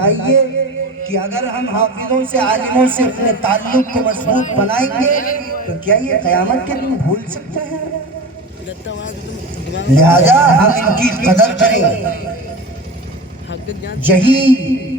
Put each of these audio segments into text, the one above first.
کہ اگر ہم حافظوں سے عالموں سے اپنے تعلق کو مضبوط بنائیں گے تو کیا یہ قیامت کے دن بھول سکتے ہیں؟ لہذا ہم ان کی قدر کریں. یہی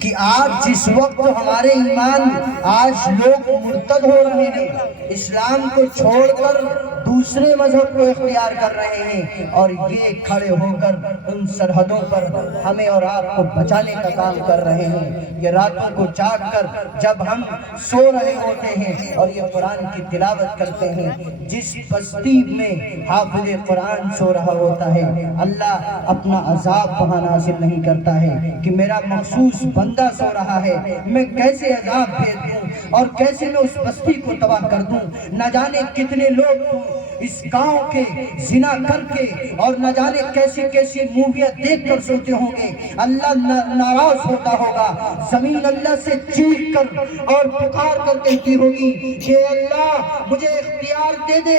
کہ آج جس وقت ہمارے ایمان آج لوگ مرتد ہو رہے ہیں، اسلام کو چھوڑ کر دوسرے مذہب کو اختیار کر رہے ہیں، اور یہ کھڑے ہو کر ان سرحدوں پر ہمیں اور آپ کو بچانے کا کام کر رہے ہیں. یہ راتوں کو جاگ کر جب ہم سو رہے ہوتے ہیں اور یہ قرآن کی تلاوت کرتے ہیں، جس بستی میں حافظ قرآن سو رہا ہوتا ہے، اللہ اپنا عذاب وہاں نازل نہیں کرتا ہے کہ میرا مخصوص بندہ سو رہا ہے، میں کیسے عذاب بھیج دوں اور کیسے میں اس بستی کو تباہ کر دوں. نہ جانے کتنے لوگ اس گاؤں کے زنا کر کے اور نہ جانے کیسی کیسی موویاں دیکھ کر سوتے ہوں گے. اللہ ناراض ہوتا ہوگا، زمین اللہ سے چیخ کر اور پکار کر کہتی ہوگی کہ اللہ مجھے اختیار دے دے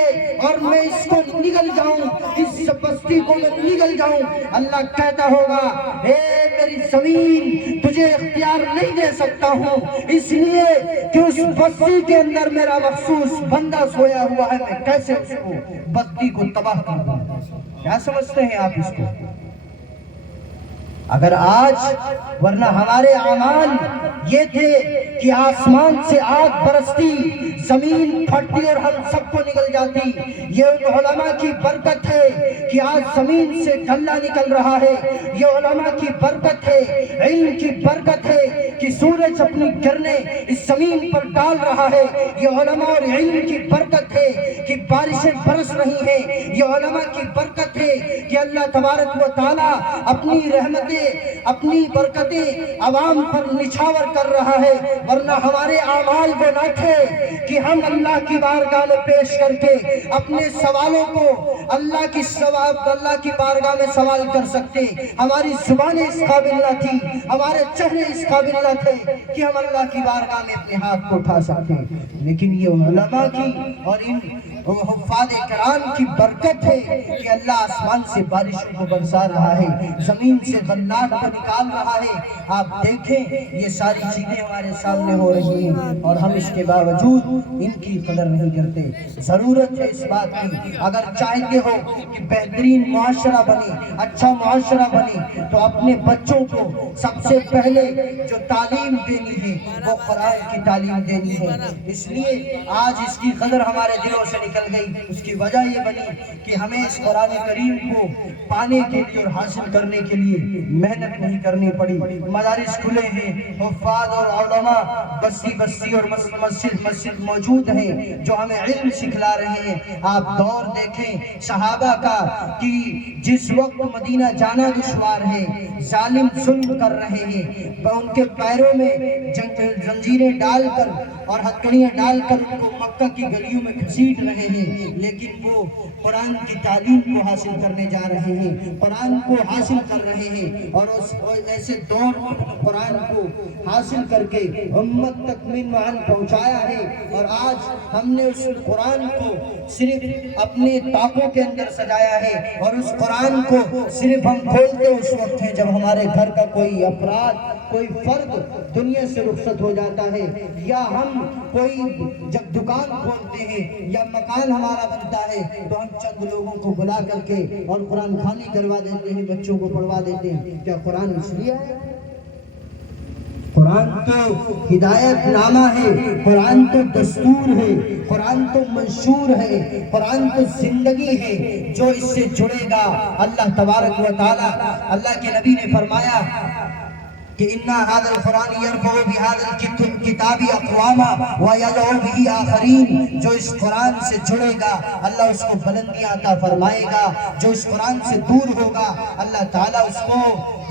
اور میں اس کو نگل جاؤں، اس بستی کو میں نگل جاؤں. اللہ کہتا ہوگا اے میری زمین تجھے اختیار نہیں دے سکتا ہوں، اس لیے کہ اس بستی کے اندر میرا مخصوص بندہ سویا ہوا ہے، میں کیسے اس کو بستی کو تباہ کر دوں. کیا سمجھتے ہیں آپ اس کو؟ اگر آج ورنہ ہمارے اعمال یہ تھے کہ آسمان سے آگ برستی، زمین پھٹتی اور ہم سب کو نکل جاتی. یہ ان علماء کی برکت ہے کہ آج زمین سے غلہ نکل رہا ہے. یہ علماء کی برکت ہے، علم کی برکت ہے کہ سورج اپنی کرنیں اس زمین پر ڈال رہا ہے. یہ علماء اور علم کی برکت ہے کہ بارشیں برس رہی ہیں. یہ علماء کی برکت ہے کہ اللہ تبارک و تعالی اپنی رحمتیں اپنی برکتیں عوام پر نچھاور کر رہا ہے. ورنہ ہمارے اعمال وہ نہ تھے کہ ہم اللہ کی بارگاہ میں پیش کر کے اپنے سوالوں کو اللہ کی بارگاہ میں سوال کر سکتے. ہماری زبانیں اس قابل نہ تھی، ہمارے چہرے اس قابل نہ تھے کہ ہم اللہ کی بارگاہ میں اپنے ہاتھ کو اٹھا سکتے. لیکن یہ علماء کی اور ان حفاظ کرام کی برکت ہے کہ اللہ آسمان سے بارشوں کو برسا رہا ہے، زمین سے غلات کو نکال رہا ہے. آپ دیکھیں یہ ساری چیزیں ہمارے سامنے ہو رہی ہیں اور ہم اس کے باوجود ان کی قدر نہیں کرتے. ضرورت ہے اس بات کی، اگر چاہتے ہو کہ بہترین معاشرہ بنے، اچھا معاشرہ بنے، تو اپنے بچوں کو سب سے پہلے جو تعلیم دینی ہے وہ قرآن کی تعلیم دینی ہے. اس لیے آج اس کی قدر ہمارے دلوں سے نکل گئی. اس کی وجہ یہ بنی کہ ہمیں اس قرآن کریم کو پانے کے لیے اور حاصل کرنے کے لیے محنت نہیں کرنی پڑی. مدارس کھلے ہیں، حفاظ اور علماء بستی بستی اور مسجد مسجد موجود ہیں جو ہمیں علم سکھلا رہے ہیں. آپ دور دیکھیں صحابہ کا کہ جس وقت مدینہ جانا دشوار ہے، ظالم ظلم کر رہے ہیں، ان کے پیروں میں زنجیریں ڈال کر اور ہتھکڑیاں ڈال کر ان کو مکہ کی گلیوں میں گھسیٹ رہے ہیں، لیکن وہ قرآن کی تعلیم کو حاصل کرنے جا رہے ہیں، قرآن کو حاصل کر رہے ہیں. اور ایسے دور قرآن کو حاصل کر کے امت تک منوان پہنچایا ہے. اور آج ہم نے اس قرآن کو صرف اپنے طاقوں کے اندر سجایا ہے، اور اس قرآن کو صرف ہم کھولتے اس وقت ہیں جب ہمارے گھر کا کوئی افراد کوئی فرد دنیا سے رخصت ہو جاتا ہے، یا ہم کوئی جب دکان کھولتے ہیں یا مکان ہمارا بنتا ہے تو ہم چند لوگوں کو بلا کر کے اور قرآن خوانی کروا دیتے ہیں، بچوں کو پڑھوا دیتے ہیں. کیا قرآن اس لیے ہے؟ قرآن تو ہدایت نامہ ہے، قرآن تو دستور ہے، قرآن تو منشور ہے، قرآن تو زندگی ہے. جو اس سے جڑے گا اللہ تبارک و تعالی، اللہ کے نبی نے فرمایا کہ اِنَّا هَذَا الْقُرْآنِ يَرْفَعُ بِهَذَا الْكِتَابِ أَقْوَامًا وَيَضَعُ بِهِ آخَرِينَ. جو اس قرآن سے جڑے گا اللہ اس کو بلندیاں عطا فرمائے گا، جو اس قرآن سے دور ہوگا اللہ تعالیٰ اس کو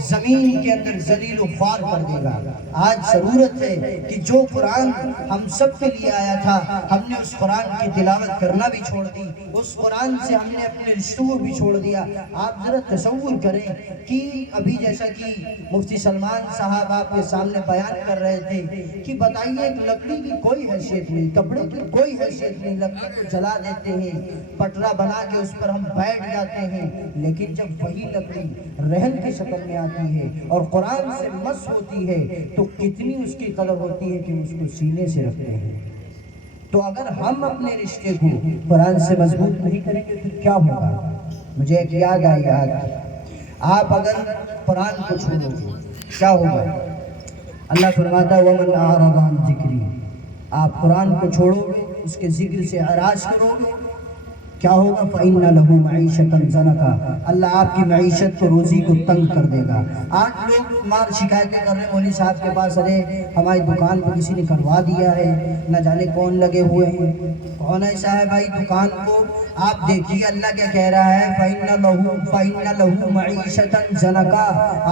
زمین کے اندر ذلیل و خوار کر دے گا. آج ضرورت ہے کہ جو قرآن ہم سب کے لیے آیا تھا ہم نے اس قرآن کی تلاوت کرنا بھی چھوڑ دی، اس قرآن سے ہم نے اپنے رشتوں کو بھی چھوڑ دیا. آپ ذرا تصور کریں کہ ابھی جیسا کہ مفتی سلمان صاحب آپ کے سامنے بیان کر رہے تھے کہ بتائیے ایک لکڑی کی کوئی حیثیت نہیں، کپڑے کی کوئی حیثیت نہیں، لکڑی کو جلا دیتے ہیں، پٹرا بنا کے اس پر ہم بیٹھ جاتے ہیں، لیکن جب وہی لکڑی رہن کی شکل میں آتی ہے اور قرآن سے مس ہوتی ہے تو کتنی اس کی قدر ہوتی ہے کہ اس کو سینے سے رکھتے ہیں۔ تو اگر ہم اپنے رشتے کو قرآن سے مضبوط نہیں کریں گے پھر کیا ہوگا؟ مجھے ایک یاد آئی آپ اگر قرآن کو چھوڑو گے کیا ہوگا؟ اللہ فرماتا ہے وَمَنْ أَعْرَضَ عَنْ ذِكْرِي، آپ قرآن کو چھوڑو گے، اس کے ذکر سے اعراض کرو گے، کیا ہوگا؟ فَإِنَّ لَهُ مَعِيشَةً ضَنَكًا، اللہ آپ کی معیشت کو، روزی کو تنگ کر دے گا۔ آج لوگ مار شکایتیں کر رہے ہیں مولوی صاحب کے پاس، ارے ہماری دکان پہ کسی نے کروا دیا ہے، نہ جانے کون لگے ہوئے ہیں۔ کون ایسا ہے بھائی دکان کو؟ آپ دیکھیے اللہ کیا کہہ رہا ہے فَإِنَّ لَهُ مَعِيشَةً ضَنَكًا،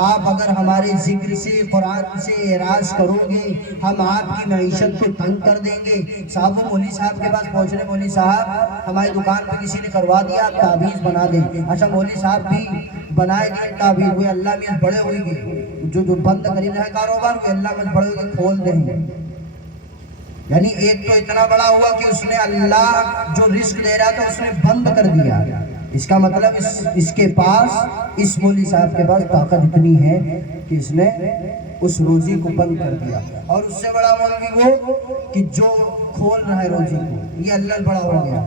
آپ اگر ہمارے ذکر سے، قرآن سے اعراض کرو گے ہم آپ کی معیشت کو تنگ کر دیں گے۔ صاحب وہ مولوی صاحب کے پاس پہنچ رہے، مولوی صاحب ہماری دکان پہ کسی نے کروا دیا، آپ تعویذ بنا دیں۔ اچھا مولوی صاحب بھی بنائے گئے تعویذ، وہ اللہ میں بڑے ہوئی گے، جو بند کری رہے کاروبار وہ اللہ میں بڑے ہوئے کھول دیں گے۔ یعنی ایک تو اتنا بڑا ہوا کہ اس نے اللہ جو رزق دے رہا تھا اس نے بند کر دیا۔ اس کا مطلب اس کے پاس، اس مولوی صاحب کے پاس طاقت اتنی ہے کہ اس نے اس روزی کو بند کر دیا۔ اور اس سے بڑا مولوی وہ کہ جو کھول رہا ہے روزی کو، یہ اللہ بڑا ہو گیا۔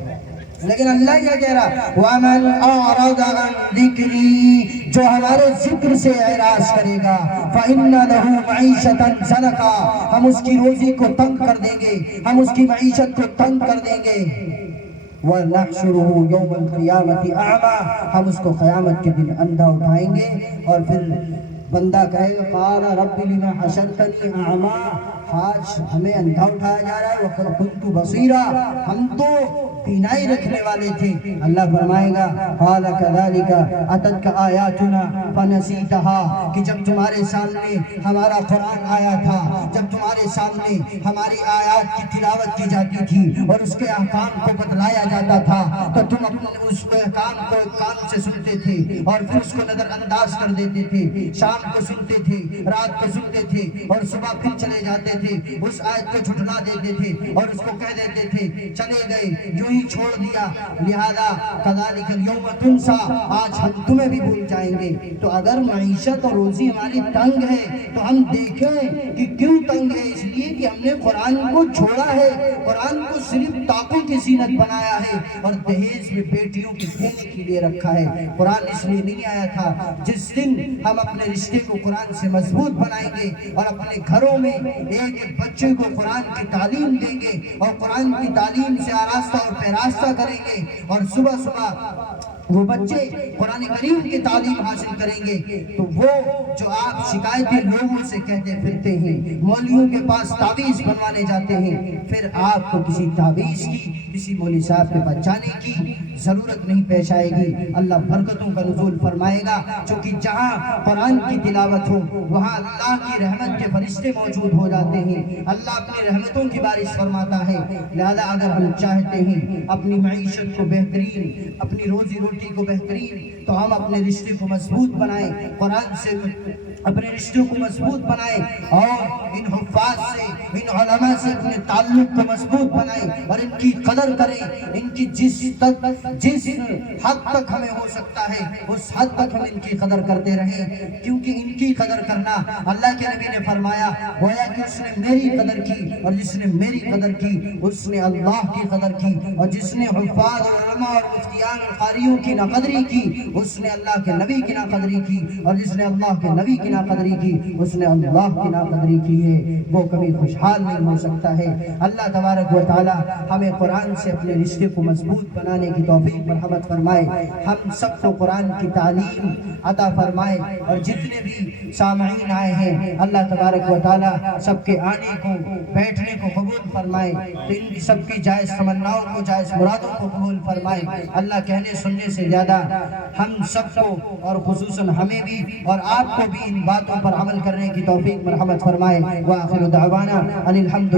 لیکن اللہ کیا کہہ رہا؟ وَمَنْ أَعْرَضَ عَنْ ذِكْرِي، جو ہمارے ذکر سے اعراض کرے گا فَإِنَّ لَهُ مَعِيشَةً ضَنَكًا، ہم اس کی روزی کو تنگ کر دیں گے، ہم اس کی معیشت کو تنگ کر دیں گے۔ وَنَحْشُرُهُ يَوْمَ الْقِيَامَةِ أَعْمَىٰ، ہم اس کو قیامت کے دن اندھا اٹھائیں گے اور پھر بندہ کہے گا قَالَ رَبِّ لِمَ حَشَرْتَنِي أَعْمَىٰ، آج ہمیں اندھا اٹھایا جا رہا ہے، وَقَدْ كُنْتُ بَصِيرًا، ہم تو بینائی رکھنے والے تھے۔ اللہ فرمائے گا قَالَ كَذَلِكَ أَتَتْكَ آيَاتُنَا فَنَسِيتَهَا، کہ جب تمہارے سامنے ہمارا قرآن آیا تھا، جب تمہارے سامنے ہماری آیات کی تلاوت کی جاتی تھی اور اس کے احکام کو بتلایا جاتا تھا تو تم اپنے اس احکام کو ایک کان سے سنتے تھے اور پھر اس کو نظر انداز کر دیتے تھے، شام کو سنتے تھے، رات کو سنتے تھے اور صبح پھر چلے جاتے تھے، اس آیت کو جھٹلا دیتے تھے اور اس کو کہہ دیتے تھے چلے گئے، یوں ہی چھوڑ دیا۔ لہذا کذالک اليوم تنسا، آج ہم تمہیں بھی بھول جائیں گے۔ تو اگر معیشت اور روزی ہماری تنگ ہے تو ہم دیکھیں کہ کیوں تنگ ہے، اس لیے کہ ہم نے قرآن کو چھوڑا ہے، قرآن کو صرف طاقوں کی زینت بنایا ہے اور دہیز میں بیٹیوں کے دینے کے لیے رکھا ہے۔ قرآن اس لیے نہیں آیا تھا۔ جس دن ہم اپنے رشتے کو قرآن سے مضبوط بنائیں گے اور اپنے گھروں میں ایک ایک بچے کو قرآن کی تعلیم دیں گے اور قرآن کی تعلیم سے آراستہ اور پیراستہ کریں گے اور صبح صبح وہ بچے قرآن کریم کی تعلیم حاصل کریں گے تو وہ جو آپ شکایتیں لوگوں سے کہتے پھرتے ہیں، مولویوں کے پاس تعویذ بنوانے جاتے ہیں، پھر آپ کو کسی تعویذ کی، کسی مولوی صاحب کے پاس جانے کی ضرورت نہیں پیش آئے گی۔ اللہ برکتوں کا نزول فرمائے گا، چونکہ جہاں قرآن کی تلاوت ہو وہاں اللہ کی رحمت کے فرشتے موجود ہو جاتے ہیں، اللہ اپنی رحمتوں کی بارش فرماتا ہے۔ لہذا اگر ہم چاہتے ہیں اپنی معیشت کو بہترین، اپنی روزی روٹی کو بہترین، تو ہم اپنے رشتے کو مضبوط بنائیں، قرآن سے اپنے رشتوں کو مضبوط بنائیں اور ان حفاظ سے، ان علماء سے اپنے تعلق کو مضبوط بنائیں اور ان کی قدر کریں، ان کی جس حد تک ہمیں ہو سکتا ہے اس حد تک ہم ان کی قدر کرتے رہیں، کیونکہ ان کی قدر کرنا، اللہ کے نبی نے فرمایا گویا کہ اس نے میری قدر کی اور جس نے میری قدر کی اس نے اللہ کی قدر کی، اور جس نے حفاظ اور علماء اور مفتیان اور قاریوں کی ناقدری کی اس نے اللہ کے نبی کی ناقدری کی، اور جس نے اللہ کے نبی کی ناقدری کی اس نے اللہ کی ناقدری کی ہے، وہ کبھی خوشحال نہیں ہو سکتا ہے۔ اللہ تبارک و تعالی ہمیں قرآن سے اپنے رشتے کو مضبوط بنانے کی توفیق مرحمت فرمائے، ہم سب کو قرآن کی تعلیم عطا فرمائے، اور جتنے بھی سامعین آئے ہیں اللہ تبارک و تعالی سب کے آنے کو، بیٹھنے کو قبول فرمائے، تو ان سب کی جائز تمناؤں کو، جائز مرادوں کو قبول فرمائے۔ اللہ کہنے سننے سے زیادہ ہم سب کو اور خصوصاً ہمیں بھی اور آپ کو بھی ان باتوں پر عمل کرنے کی توفیق مرحمت فرمائے۔ وآخر دعوانا ان الحمد